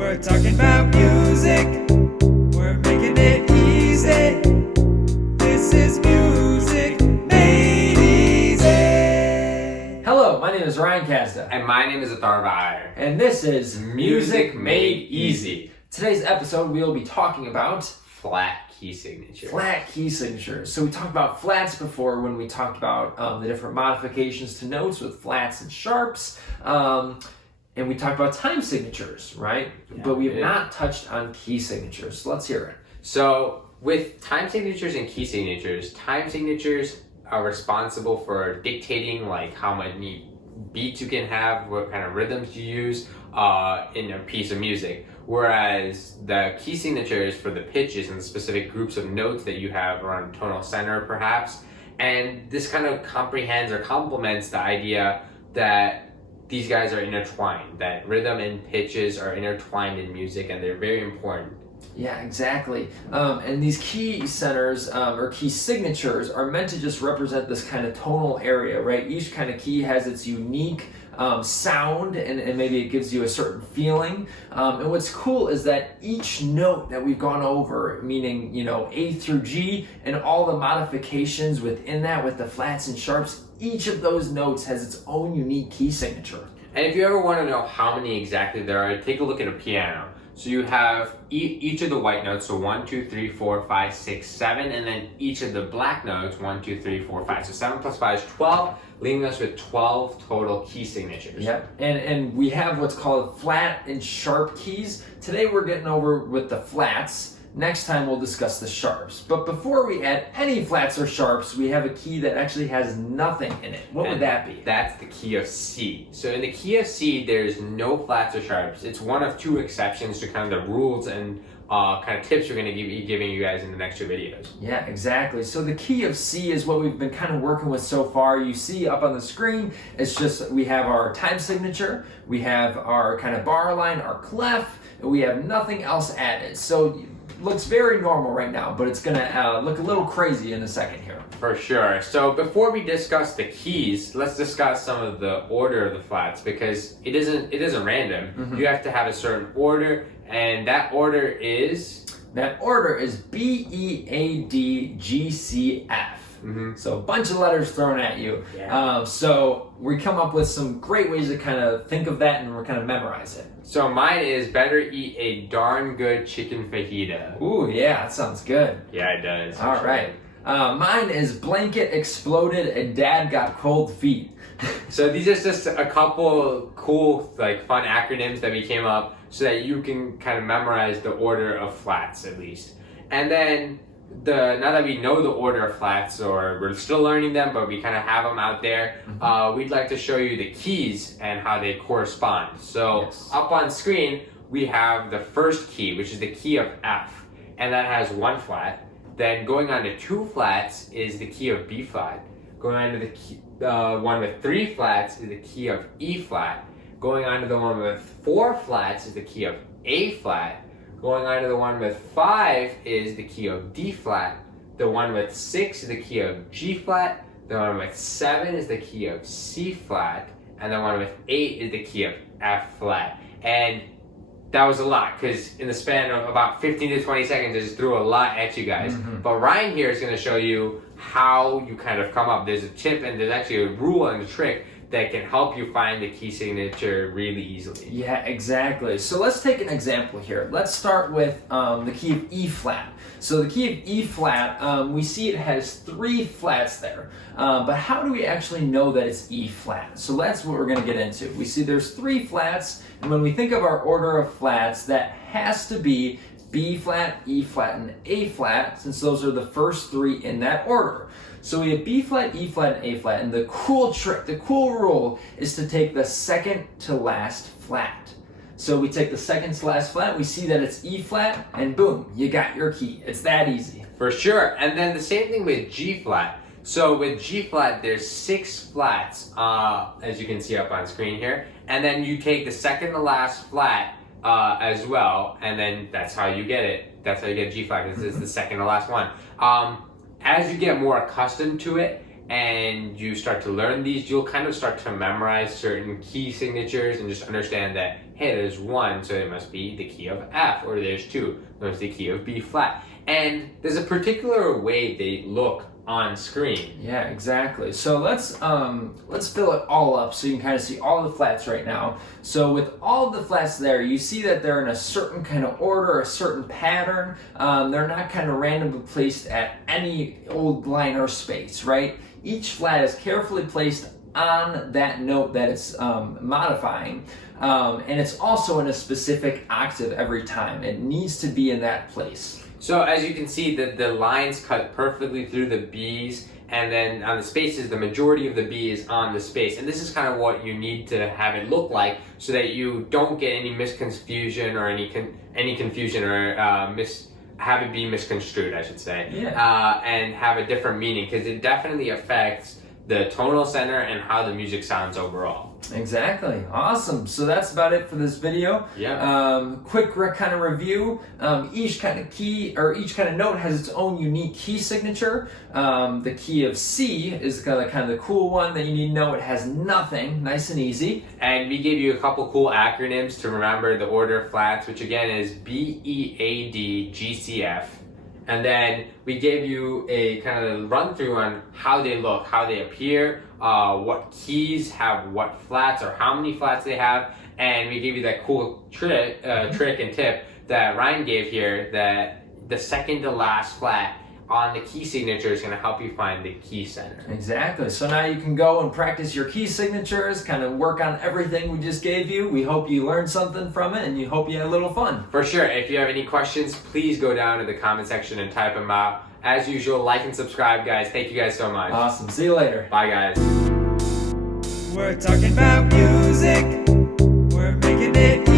We're talking about music. We're making it easy. This is music made easy. Hello, my name is Ryan Kazda. And my name is Atharva Iyer. And this is Music Made Easy. Today's episode, we'll be talking about Flat key signatures. flat key signatures. So we talked about flats before when we talked about the different modifications to notes with flats and sharps. And we talked about time signatures, right? Yeah, but we have we did. not touched on key signatures. So let's hear it. So with time signatures and key signatures, time signatures are responsible for dictating like how many beats you can have, what kind of rhythms you use in a piece of music. Whereas the key signatures for the pitches and the specific groups of notes that you have around tonal center perhaps. And this kind of comprehends or complements the idea that these guys are intertwined, that rhythm and pitches are intertwined in music and they're very important. Yeah, exactly. And these key centers or key signatures are meant to just represent this kind of tonal area, right? Each kind of key has its unique sound and maybe it gives you a certain feeling. And what's cool is that each note that we've gone over, meaning, you know, A through G and all the modifications within that with the flats and sharps, each of those notes has its own unique key signature. And if you ever want to know how many exactly there are, take a look at a piano. So you have each of the white notes, so 1, 2, 3, 4, 5, 6, 7, and then each of the black notes, 1, 2, 3, 4, 5. So 7 plus 5 is 12, leaving us with 12 total key signatures. Yep, and we have what's called flat and sharp keys. Today we're getting over with the flats. Next time we'll discuss the sharps. But before we add any flats or sharps, we have a key that actually has nothing in it. What would that be? That's the key of C. So in the key of C, there's no flats or sharps. It's one of two exceptions to kind of the rules and kind of tips we're going to be giving you guys in the next two videos. Yeah, exactly. So the key of C is what we've been kind of working with so far. You see up on the screen, it's just we have our time signature, we have our kind of bar line, our clef, and we have nothing else added. So looks very normal right now, but it's gonna look a little crazy in a second here. For sure. So before we discuss the keys, let's discuss some of the order of the flats because it isn't random. Mm-hmm. You have to have a certain order, and that order is BEADGCF. Mm-hmm. So a bunch of letters thrown at you. Yeah. So we come up with some great ways to kind of think of that and we're kind of memorize it. So mine is better eat a darn good chicken fajita. Ooh, yeah, that sounds good. Yeah, it does. for All sure. right. Mine is blanket exploded and dad got cold feet. So these are just a couple cool, like fun acronyms that we came up so that you can kind of memorize the order of flats at least. And then now that we know the order of flats, or we're still learning them, but we kind of have them out there, we'd like to show you the keys and how they correspond. So Yes. up on screen, we have the first key, which is the key of F, and that has one flat. Then going on to two flats is the key of B flat. Going on to the key, one with three flats is the key of E flat. Going on to the one with four flats is the key of A flat. Going on to the one with 5 is the key of D flat. The one with 6 is the key of G flat. The one with 7 is the key of C flat. And the one with 8 is the key of F flat. And that was a lot because in the span of about 15 to 20 seconds, I just threw a lot at you guys. Mm-hmm. But Ryan here is going to show you how you kind of come up. There's a tip and there's actually a rule and a trick that can help you find the key signature really easily. Yeah, exactly. So let's take an example here. Let's start with the key of E flat. So the key of E flat, we see it has 3 flats there. But how do we actually know that it's E flat? So that's what we're going to get into. We see there's 3 flats, and when we think of our order of flats, that has to be B flat, E flat, and A flat, since those are the first 3 in that order. So we have B flat, E flat, and A flat, and the cool trick, the cool rule is to take the second to last flat. So we take the second to last flat, we see that it's E flat, and boom, you got your key. It's that easy. For sure. And then the same thing with G flat. So with G flat, there's 6 flats, as you can see up on screen here. And then you take the second to last flat as well, and then that's how you get it. That's how you get G flat, because it's the second to last one. As you get more accustomed to it, and you start to learn these, you'll kind of start to memorize certain key signatures and just understand that, hey, there's 1, so it must be the key of F, or there's 2, so it's the key of B flat. And there's a particular way they look on screen. Yeah, exactly. So let's fill it all up so you can kind of see all the flats right now. So with all the flats there, you see that they're in a certain kind of order, a certain pattern. They're not kind of randomly placed at any old line or space, right? Each flat is carefully placed on that note that it's modifying. And it's also in a specific octave every time. It needs to be in that place. So as you can see, the lines cut perfectly through the B's, and then on the spaces, the majority of the B is on the space. And this is kind of what you need to have it look like so that you don't get any misconfusion or any confusion or have it be misconstrued, I should say. Yeah. And have a different meaning, because it definitely affects the tonal center and how the music sounds overall. Exactly. Awesome. So that's about it for this video. Yeah. Quick kind of review. Each kind of key or each kind of note has its own unique key signature. The key of C is kind of the cool one that you need to know. It has nothing. Nice and easy. And we gave you a couple cool acronyms to remember the order of flats, which again is B, E, A, D, G, C, F. And then we gave you a kind of run through on how they look, how they appear, what keys have what flats or how many flats they have. And we gave you that cool trick and tip that Ryan gave here, that the second to last flat on the key signature is going to help you find the key center. Exactly. So now you can go and practice your key signatures, kind of work on everything we just gave you. We hope you learned something from it, and you hope you had a little fun. For sure. If you have any questions, please go down to the comment section and type them out. As usual, like and subscribe, guys. Thank you guys so much. Awesome. See you later. Bye, guys. We're talking about music. We're making it